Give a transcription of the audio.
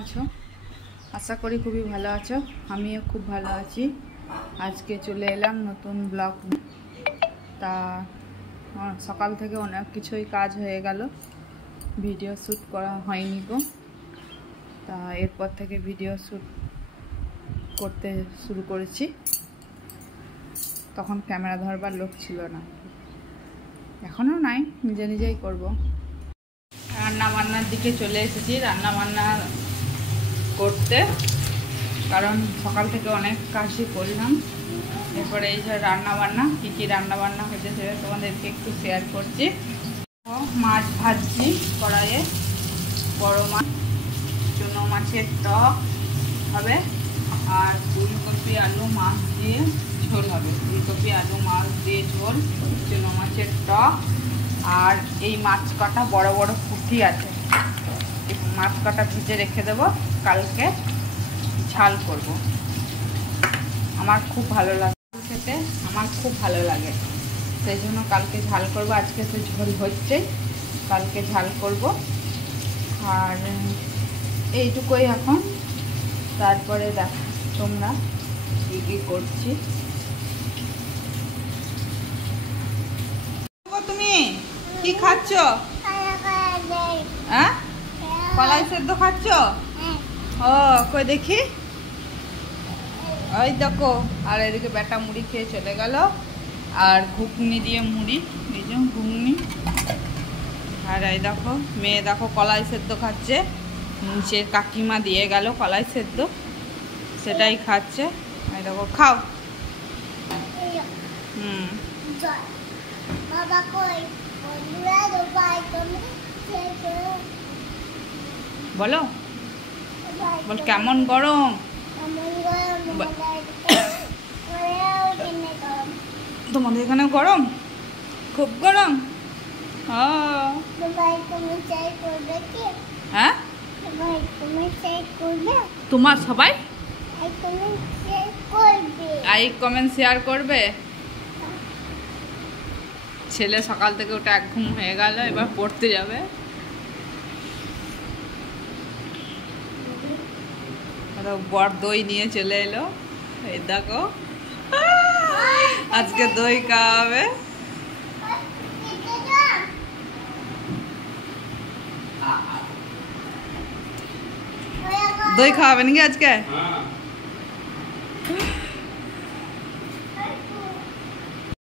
আছো? আশা করি খুবই ভালো আছো। আমিও খুব ভালো আছি। আজকে চলে এলাম নতুন ব্লগ। তা সকাল থেকে অনেক কিছুই কাজ হয়ে গেল, ভিডিও শ্যুট করা হয়নি গো। তা এরপর থেকে ভিডিও শ্যুট করতে শুরু করেছি। তখন ক্যামেরা ধরবার লোক ছিল না, এখনও নাই, নিজে নিজেই করব। রান্না বান্নার দিকে চলে এসেছি, রান্না বান্না করতে, কারণ সকাল থেকে অনেক কাজই করলাম। এরপরে এই যে রান্না বান্না, কী কী রান্না বান্না হয়েছে সেটা তোমাদেরকে একটু শেয়ার করছি। মাছ ভাজছি কড়াইয়ে, বড় মাছ, চুনো মাছের টক হবে, আর ফুলকপি আলু মাছ দিয়ে ঝোল হবে। ফুলকপি আলু মাছ দিয়ে ঝোল, চুনো মাছের টক। আর এই মাছ কাটা বড় বড় পুঁটি আছে, এই মাছ কাটা ভিজে রেখে দেবো, কালকে ঝাল করব। আমার খুব ভালো লাগে খেতে, আমার খুব ভালো লাগে, সেই জন্য কালকে ঝাল করব। আজকে তো ঝোল হচ্ছে, কালকে ঝাল করব। আর এইটুকুই এখন। তারপরে দেখো তোমরা কী কী করছি। তুমি কি খাচ্ছ? হ্যাঁ, কলাই সেদ্ধ খাচ্ছ? ও কই দেখি, ওই দেখো। আর এদিকে বেটা মুড়ি খেয়ে চলে গেল, আর ঘুগনি দিয়ে মুড়ি, এই যে ঘুগনি। আর এই দেখো মেয়ে, দেখো কলাই সেদ্ধ খাচ্ছে, নিচের কাকিমা দিয়ে গেল কলাই সেদ্ধ, সেটাই খাচ্ছে। এই দেখো, খাও। বলো, বল কেমন গরম? তোমাদের এখানে গরম, খুব গরম। হ্যাঁ, তোমার সবাই লাইক কমেন্ট শেয়ার করবে। ছেলে সকাল থেকে ওটা এক ঘুম হয়ে গেল, এবার পড়তে যাবে। বর দই নিয়ে চলে এলো, এই দেখো আজকে দই খাওয়াবে। দই খাওয়াবে নাকি আজকে?